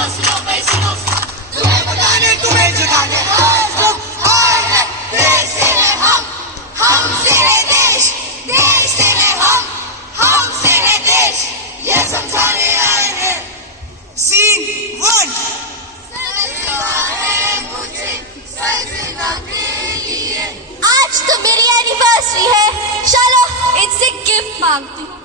तुम्हें बताने तुम्हें जगाने आज तुम आए हैं देश से है हम से है देश से है हम से है देश ये समझाने आए हैं। सीन 1 आज तो मेरी एनिवर्सरी है, चलो इनसे गिफ्ट मांगती हूँ।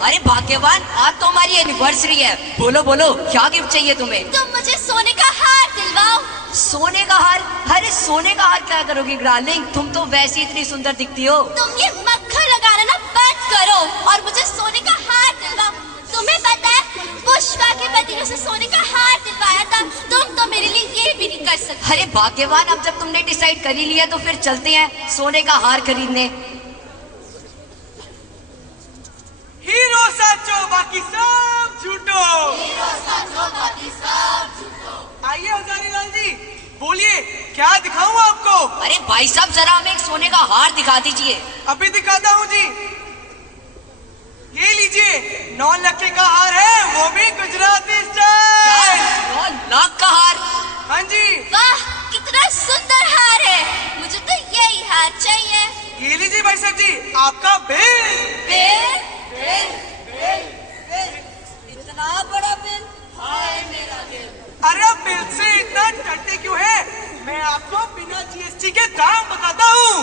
अरे भाग्यवान, आज तो हमारी एनिवर्सरी है। बोलो बोलो, क्या गिफ्ट चाहिए तुम्हें? तुम मुझे सोने का हार दिलवाओ। सोने का हार? अरे सोने का हार क्या करोगी डार्लिंग, तुम तो वैसे इतनी सुंदर दिखती हो। तुम ये मक्खन लगाना ना बंद करो और मुझे सोने का हार दिलवाओ। तुम्हें पता है पुष्पा के पति ने उसे सोने का हार दिलवाया था, तुम तो मेरे लिए ये भी नहीं कर सकते। अरे भाग्यवान, अब जब तुमने डिसाइड कर ही लिया तो फिर चलते हैं सोने का हार खरीदने। हीरो साचो बाकी सब झूठो। आइए हजारीलाल जी, बोलिए क्या दिखाऊं आपको? अरे भाई साहब, जरा हमें एक सोने का हार दिखा दीजिए। अभी दिखाता हूँ जी, ये लीजिए 9 लाख का हार है, वो भी गुजराती स्टाइल। 9 लाख का हार? हाँ जी। वाह कितना सुंदर हार है, मुझे तो यही हार चाहिए। ये लीजिए भाई साहब जी, आपका बिल। इतना बड़ा बिल? हाय मेरा दिल। अरे बिल से इतना डरते क्यों है? मैं आपको बिना जीएसटी के दाम बताता हूँ।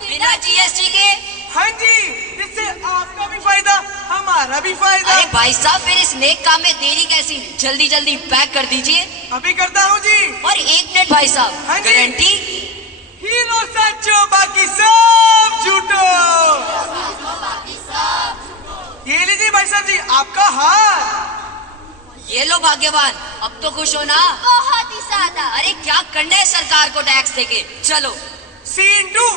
बिना जीएसटी के? हाँ जी, इससे आपका भी फायदा हमारा भी फायदा। अरे भाई साहब, फिर इस नेक काम में देरी कैसी? जल्दी जल्दी पैक कर दीजिए। अभी करता हूँ जी। और 1 मिनट भाई साहब। हाँ जी। गारंटी? हीरो सच्चो बाकी सब झूठो। ये लीजिए भाई साहब जी, आपका हार। ये लो भाग्यवान, अब तो खुश हो ना? बहुत ही ज्यादा। अरे क्या करना है सरकार को टैक्स देके, चलो। सीन 2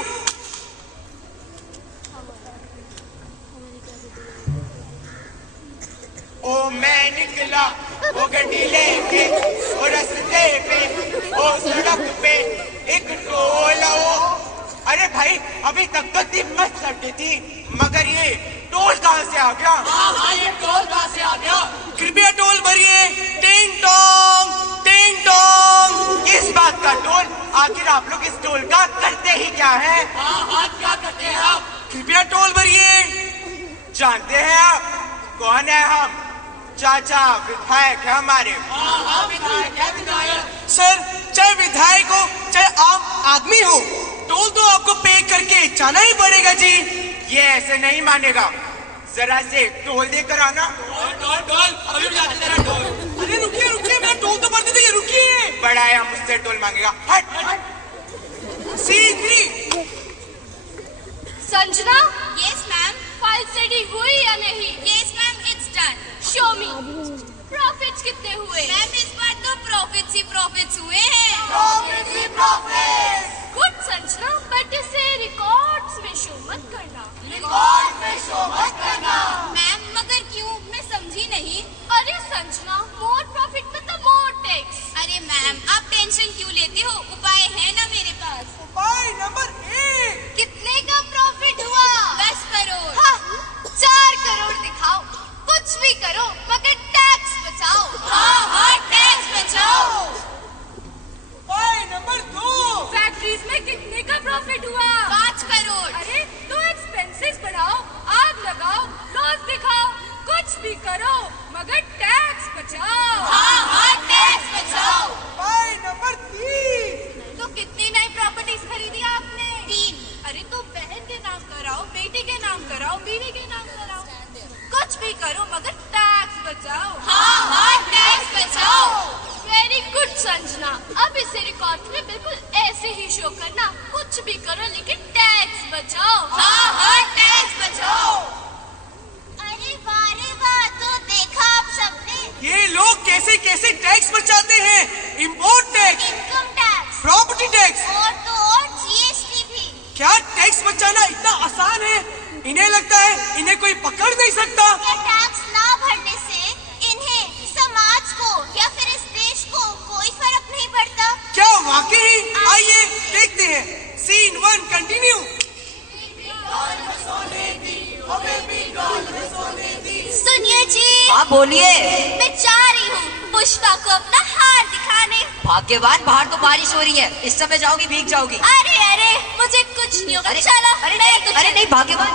ओ मैं निकला वो गड्डी लेके, वो रास्ते पे वो सड़क पे एक टोल आओ। अरे भाई अभी तक तो थी मस्त सड़कें थी, मगर ये टोल कहाँ से आ गया? हाँ, ये टोल कहाँ से आ गया? कृपया टोल भरिए। टिंग टोंग टिंग टोंग। इस बात का टोल, आखिर आप लोग इस टोल का करते ही क्या है? हाँ, क्या करते हैं आप? कृपया टोल भरिए। जानते हैं आप कौन है हम? चाचा विधायक है हमारे। सर, चाहे विधायक हो चाहे आम आदमी हो, टोल तो आपको पे करके जाना ही पड़ेगा जी। ये ऐसे नहीं मानेगा, जरा से टोल देकर आना। टोल अभी भी जाते जरा टोल। अरे रुकिए रुकिए, मैं टोल तो भर देते, रुकिए। बड़ा है, मुझसे टोल मांगेगा। हट। Scene 3 Sanjana. Yes ma'am. File study हुई या नहीं? Yes ma'am, it's done. Show me. Profits कितने हुए? मैम इस बार तो प्रॉफिट्स ही प्रॉफिट्स हुए हैं। गुड संजना, बट इसे रिकॉर्ड्स में शो मत करना। मैम मगर क्यों, मैं समझी नहीं। अरे संजना, मोर प्रॉफिट मतलब मोर टैक्स। अरे मैम आप टेंशन क्यों लेते हो, उपाय है ना मेरे पास। उपाय नंबर 1। कितने का प्रॉफिट हुआ? 10 करोड़। हाँ, 4 करोड़ दिखाओ, कुछ भी करो मगर टैक्स बचाओ। हाँ, टैक्स बचाओ। उपाय नंबर 2। फैक्ट्रीज में कितने का प्रॉफिट हुआ? 5 करोड़। अरे तो एक्सपेंसेस बढ़ाओ, आग लगाओ, लॉस दिखाओ, कुछ भी करो मगर टैक्स बचाओ। हाँ, टैक्स बचाओ। उपाय नंबर 3। तो कितनी नई प्रॉपर्टीज खरीदी आपने? 3। अरे तो बहन के नाम कराओ, बेटी के नाम कराओ, बीवी के नाम कराओ, कुछ भी करो मगर टैक्स बचाओ। हाँ, टैक्स बचाओ। वेरी गुड संजना, अब इसे रिकॉर्ड में बिल्कुल ऐसे ही शो करना, कुछ भी करो लेकिन टैक्स बचाओ। हाँ, टैक्स बचाओ। अरे वाह, तो देखा आप सबने ये लोग कैसे कैसे टैक्स बचाते हैं। Import tax, income tax property tax और तो और जीएसटी भी। क्या टैक्स बचाना इतना आसान है? इन्हें लगता है इन्हें कोई पकड़ नहीं सकता। क्या टैक्स ना भरने से इन्हें, समाज को या फिर इस देश को कोई फर्क नहीं पड़ता? क्या वाकई? आइए देखते हैं। Scene 1 continue. बोलिए। मैं जा रही हूँ पुष्पा को अपना हार दिखाने। भाग्यवान, बाहर तो बारिश हो रही है, इस समय जाओगी भीग जाओगी। अरे अरे मुझे कुछ नहीं होगा, चलो। अरे नहीं, अरे नहीं भाग्यवान।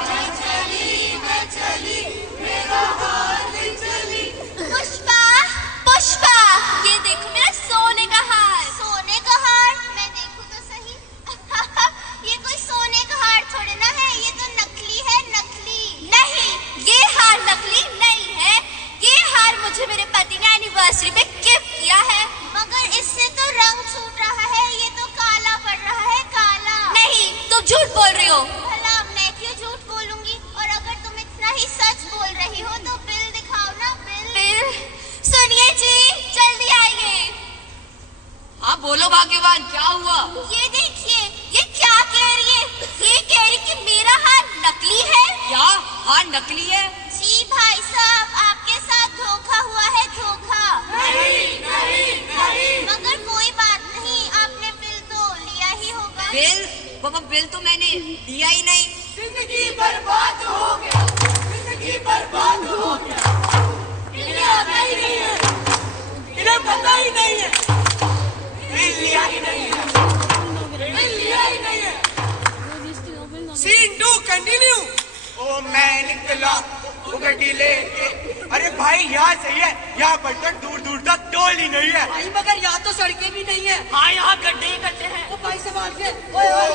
पुष्पा पुष्पा, ये देखो मेरा सोने का हार। सोने का हार? मैं देखूं तो सही। ये कोई सोने का हार थोड़े ना है, ये तो नकली है, नकली। नहीं, ये हार नकली नहीं है। ये हार मुझे मेरे पति ने एनिवर्सरी पे गिफ्ट किया है। मगर इससे तो रंग छूट रहा है, ये तो काला पड़ रहा है, काला। नहीं, तुम झूठ बोल रही हो। भला मैं क्यों झूठ बोलूंगी? और अगर तुम इतना ही सच बोल रही हो तो बिल दिखाओ ना, बिल। सुनिए जी, जल्दी आइए। हाँ बोलो भाग्यवान, क्या हुआ? ये देखिए, ये क्या कह रही है? ये कह रही कि मेरा हार नकली है। क्या हार नकली है? जी भाई साहब, आपके साथ धोखा हुआ है, धोखा। नहीं। मगर कोई बात नहीं, आपने बिल तो लिया ही होगा। बिल? बाबा बिल तो मैंने लिया ही नहीं। जिंदगी बर्बाद हो गया, जिंदगी बर्बाद हो गया। इन्हें आता ही नहीं है, इन्हें पता ही नहीं है, बिल लिया ही नहीं है, बिल लिया ही नहीं है। Scene 2 continue. ओ मैं निकला वो गड्डी लेके। अरे भाई यहाँ सही है, यहाँ पर तो दूर दूर तक टोल ही नहीं है। भाई मगर यहाँ तो सड़कें भी नहीं है। हाँ यहाँ गड्ढे ही गड्ढे हैं। ओ भाई संभाल के। ओए ओए।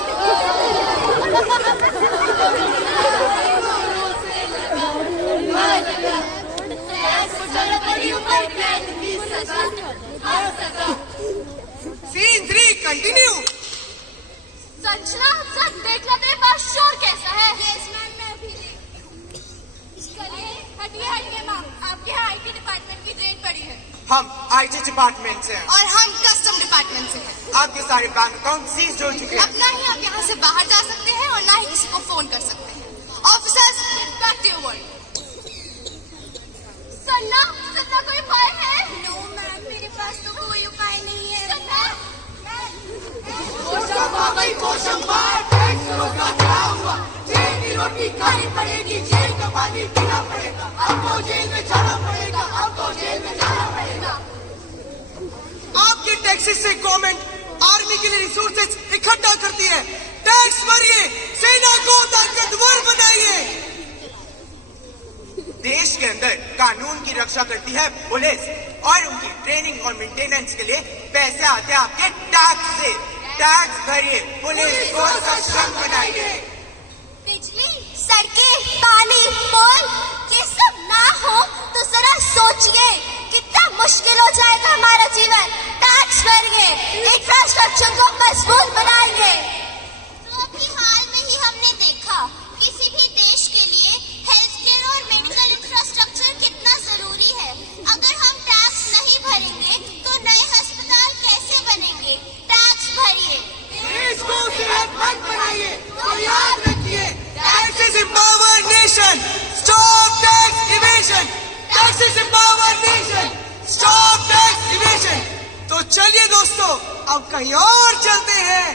Scene 3 continue. संजना, सच देखना तेरे पास शोर कैसा है? यस मैम, मैं अभी हटिए मैम, आपके यहाँ आईटी डिपार्टमेंट की रेड पड़ी है। हम आईटी डिपार्टमेंट से हैं और हम कस्टम डिपार्टमेंट से हैं। आपके सारे बैंक अकाउंट सीज हो चुके हैं। अब ना ही आप यहाँ से बाहर जा सकते हैं और ना ही किसी को फोन कर सकते हैं। Officers, back to your work. सन्ना, सन्ना कोई उपाय है? नो मैम, मेरे पास तो कोई उपाय नहीं है। सन्ना, जेल की रोटी खानी पड़ेगी, जेल का पानी पीना पड़ेगा, हमको जेल में जाना पड़ेगा, हमको जेल में जाना पड़ेगा। आपके टैक्सेस से गवर्नमेंट आर्मी के लिए रिसोर्सेज इकट्ठा करती है। टैक्स भरिए, सेना को ताकतवर बनाइए। देश के अंदर कानून की रक्षा करती है पुलिस, और उनकी ट्रेनिंग और मेंटेनेंस के लिए पैसे आते हैं आपके टैक्स से। टैक्स भरिए, पुलिस को सक्षम बनाइए। बिजली, सड़कें, पानी, पुल, ये सब ना हो तो जरा सोचिए कितना मुश्किल हो जाएगा हमारा जीवन। टैक्स भरिए, इंफ्रास्ट्रक्चर को मजबूत बनाएंगे। तो अभी हाल में ही हमने देखा किसी भी देश के लिए हेल्थ केयर और मेडिकल इंफ्रास्ट्रक्चर कितना जरूरी है। अगर हम टैक्स नहीं भरेंगे तो नए अस्पताल कैसे बनेंगे? टैक्स भरिए, देश को सेहतमंद बनाइए। तो याद रखिए, taxes empower nation, stop tax evasion. Taxes empower nation, stop tax evasion. तो चलिए दोस्तों, अब कहीं और चलते हैं।